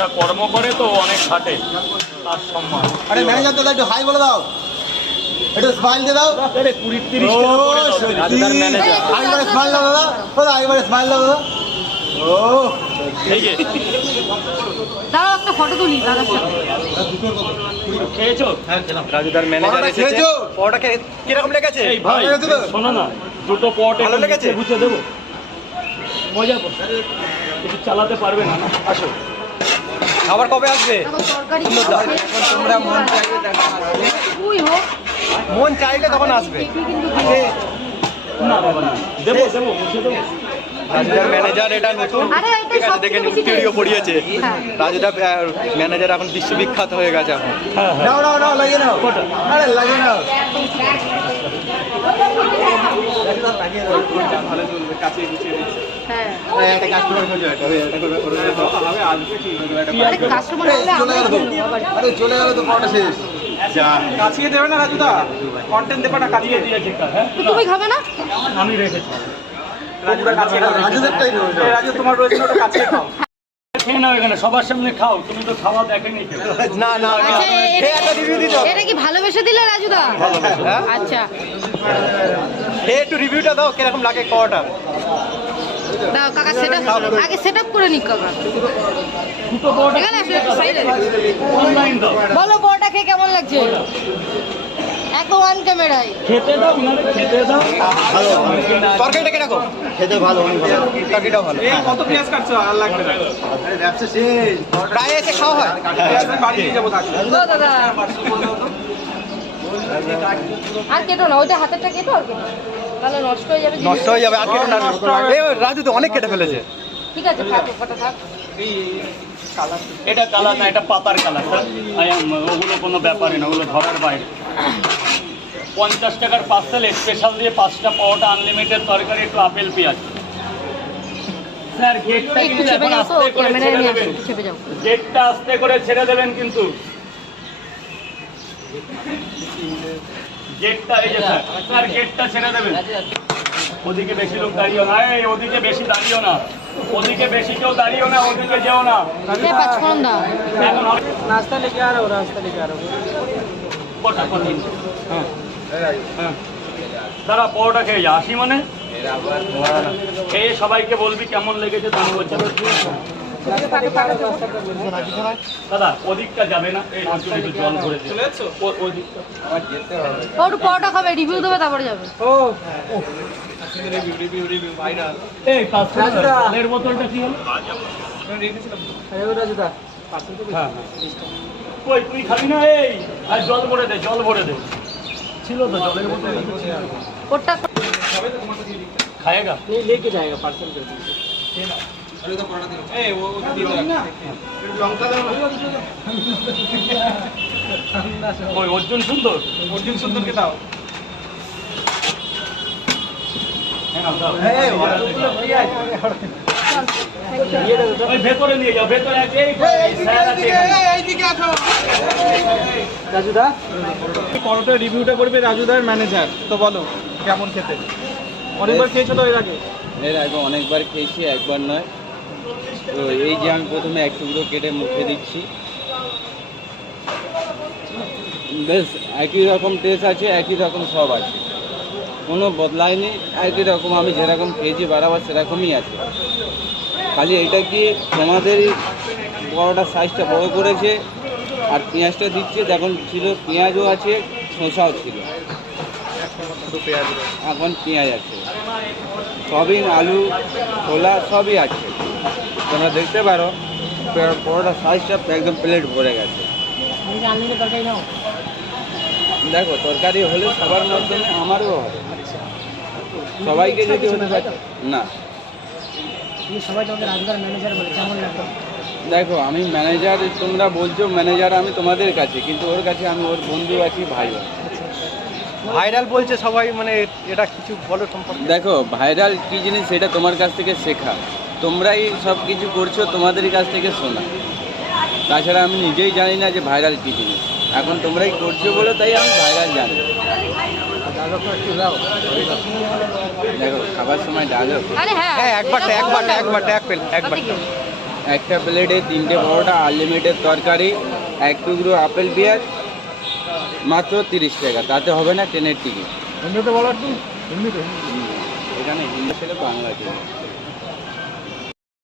ওরা কর্ম করে তো অনেক খাটে, তার সম্মান। আরে ম্যানেজার দাদা একটু হাই বলে দাও, একটু স্মাইল দিয়ে দাও। আরে 20-30 টাকা করে দাও। রাজুদার ম্যানেজার আইবারে স্মাইল দাও দাদা, দাদা আইবারে স্মাইল দাও দাদা। ও এই যে দাঁড়াও একটা ফটো তুলি দাদার সাথে। খেয়েছো? হ্যাঁ খেলাম। রাজুদার ম্যানেজার এসেছে। খেয়েছো? পরোটা কিরকম লেগেছে? এই ভাই ভালো লেগেছে তো? শোনো না, দুটো পট ভালো লেগেছে? বুঝে দেবো, মজা করো, একটু চালাতে পারবে না? আসো। আবার কবে আসবে? এখন তরকারি তোমরা মন চাইলে দেখো আসবে। তুই হোক মন চাইলে তখন আসবে। না বাবা না, দেবো দেবো, বুঝে দেবো। রাজুদার ম্যানেজার এটা নতুন, আরে এটা ঠিক আছে, সব দেখে থেকে বেশি ভিডিও পড়িয়েছে। হ্যাঁ। রাজুদা ম্যানেজার এখন বিশ্ববিখ্যাত হয়ে গেছে এখন। হ্যাঁ হ্যাঁ নাও নাও নাও লাগিয়ে নাও, আরে লাগিয়ে নাও। হ্যাঁ একটা কাস্টমার খোঁজো, আরে কাস্টমার হলে চলে গেল তো, আরে চলে গেল তো, পরোটা শেষ। যা কাছিয়ে দেবে না রাজুদা, কন্টেন্ট দেবে না, কাছিয়ে দিয়ে দিয়েছে কাজ, হ্যাঁ তুমি খাবে না? আমি রেখেছি। রাজুদা কাছিয়ে দাও। রাজুদারটাই নেবো। রাজু তোমার রয়েছে ওটা কাছিয়ে খাও। খেয়ে নাও এখানে, সবার সামনে খাও, তুমি তো খাওয়া দেখেনি কেউ। না না না, আচ্ছা, খেয়ে একটা রিভিউ দিতে হবে। এটা কি ভালোবেসে দিলে রাজুদা? হ্যাঁ? আচ্ছা খেয়ে একটু রিভিউটা দাও, কিরকম লাগে খাওয়াটা। দাও কাকা সেটআপ আগে সেটআপ করে নিক কাকা। দুটো পট এখানে আসো সাইডে। অনলাইন দাও, বলো বড়টা খেয়ে কেমন লাগছে? একদম অন ক্যামেরায়। খেতে দাও, উনারে খেতে দাও। তরকারিটা কিরকম? খেতে ভালো, অনেক ভালো। তরকারিটাও ভালো। কত পেঁয়াজ কাটছো? আর লাগবে না। আরে ব্যবসা শেষ। প্রায় এসে খাওয়া হয়। পেঁয়াজ আমি বাড়ি নিয়ে যাবো থাকলে। ও দাদা আর কেটো না, ওইটা হাতেরটা কেটো আর কেটো, তাহলে নষ্ট হয়ে যাবে জিনিস। নষ্ট হয়ে যাবে, আর কেটে না। এই রাজু তো অনেক কেটে ফেলেছে। ঠিক আছে থাক ওটা থাক। এটা কালার না, এটা পাতার কালার, ওগুলো কোনো ব্যাপারই না, ওগুলো ধরার বাইরে। 50 টাকার পার্সেল স্পেশাল দিয়ে 5টা পাওয়াটা আনলিমিটেড তরকারি, একটু আপেল পেঁয়াজ। স্যার গেটটা একটু কিন্তু চেপে এখন যাও তো, আস্তে করে ক্যামেরায় ছেড়ে নিয়ে দেবেন, আসো, চেপে যাও। গেটটা আস্তে করে ছেড়ে দেবেন কিন্তু। গেটটা এই যে স্যার, স্যার গেটটা ছেড়ে দেবেন। ওদিকে বেশি লোক দাঁড়িয়েও না, এই ওদিকে বেশি দাঁড়িয়েও না, ওদিকে বেশি কেউ দাঁড়িয়েও না, ওদিকে যেও না। এ পাঁচফোড়ন দাও। এখন হবে नाश्ता लेके आ रहा हूँ, नाश्ता लेके आ रहा हूँ। কটা কটা? হ্যাঁ হ্যাঁ, দাঁড়া পরোটা খেয়ে যা, আসি মানে খেয়ে সবাইকে বলবি কেমন লেগেছে, দাম বলছে। দাদা ওদিকটা যাবে না, এই একটু জল ভরে দিন। ওই দিকটা ও একটু পরোটা খাবে, রিভিউ দেবে তারপরে যাবে। এই পাঁচশোর বোতলটা কি হলো? হ্যাঁ কই তুই খাবি না? এই আর জল ভরে দে, জল ভরে দে, ছিল তো জলের বোতল। ওটা খায়েগা? नहीं लेके जाएगा पार्सल कर दीजिए। ए वो ওই অর্জুন সুন্দর, अर्जुन सुंदर के दाओ। হ্যাঁ নাও, দাও। ওই ভেতরে নিয়ে যাও, ভেতরে আছে, এই স্যার আছে এখানে। রাজুদা পরোটার রিভিউটা করবে রাজুদার ম্যানেজার, তো বলো কেমন খেতে? অনেকবার খেয়েছো তো এর আগে? এর আগে অনেকবার খেয়েছি, একবার নয়। তো এই যে আমি প্রথমে এক টুকরো কেটে মুখে দিচ্ছি, বেশ একই রকম টেস্ট আছে, একই রকম সব আছে, কোনো বদলায়নি, একই রকম আমি যেরকম খেয়েছি বারবার সেরকমই আছে। খালি এটা কি তোমাদেরই বড়টার সাইজটা বড় করেছে, আর পেঁয়াজটা দিচ্ছে যখন ছিল পেঁয়াজও আছে, শসাও ছিল, এখন পেঁয়াজ আছে, সবিন আলু ছোলা সবই আছে। তোমরা দেখতে পারো বড়টার সাইজটা একদম প্লেট ভরে গেছে। দেখো তরকারি হলে সবার মাধ্যমে আমারও হবে, সবাইকে যদি হতে পারে না। দেখো আমি ম্যানেজার, তোমরা বলছো ম্যানেজার আমি তোমাদের কাছে, কিন্তু ওর কাছে আমি ওর বন্ধু আছি, ভাই আছি। ভাইরাল বলছে সবাই, মানে এটা কিছু বলো সম্পর্কে। দেখো ভাইরাল কী জিনিস সেটা তোমার কাছ থেকে শেখা, তোমরাই সব কিছু করছো, তোমাদের কাছ থেকে শোনা। তাছাড়া আমি নিজেই জানি না যে ভাইরাল কী জিনিস, এখন তোমরাই করছো বলে তাই আমি ভাইরাল জানি। দেখো খাবার সময় ডালো, আরে হ্যাঁ হ্যাঁ একবারটা একবারটা একবারটা এক পেল একবারটা একটা প্লেটে 3টে পরোটা, আনলিমিটেড তরকারি, 1 টুকরো আপেল পেঁয়াজ, মাত্র 30 টাকা। তাতে হবে না ট্রেনের টিকিট। হিন্দিতে বলো একটু, হিন্দিতে। এখানে হিন্দি ছেলে বাংলা টিকিট।